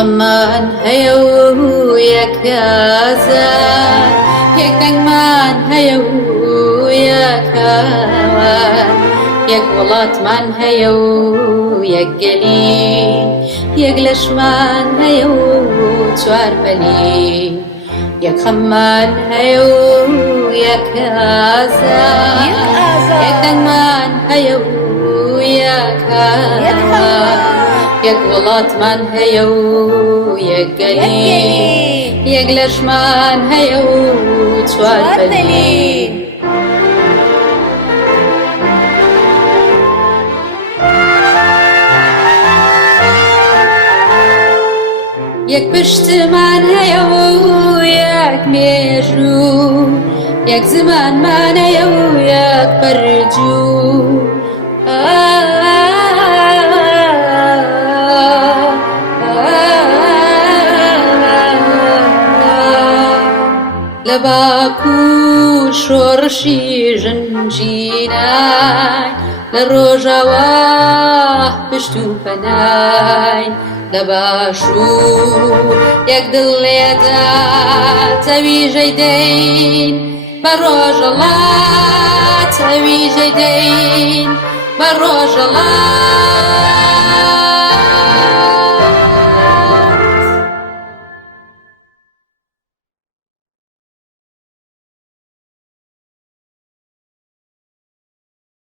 یەخەممان هەیە و یەکازار یەکدەنگمان هەیە و یەکاوان یەک وڵاتمان هەیە و یەکگەلی یەک لەشمان هەیە و چوار بەلی یەخەممان هەیە و یەکازار یەکدەنگمان هەیە و یەکاوان یەک وڵاتمان هەیە و یەکگەلی یەک لەشمان هەیە و چوار بەلی یەک پشتمان هەیە و یەک مێژوو یەک زمانمان هەیە و یەک بەرجوو لە باکو شۆڕشی ژنجینای لە ڕۆژاوا پشت و پەنای لە باشوور یەک دڵ لێدا تەویژەی دەین بە ڕۆژەڵات تەویژەی دەین بە ڕۆژەڵات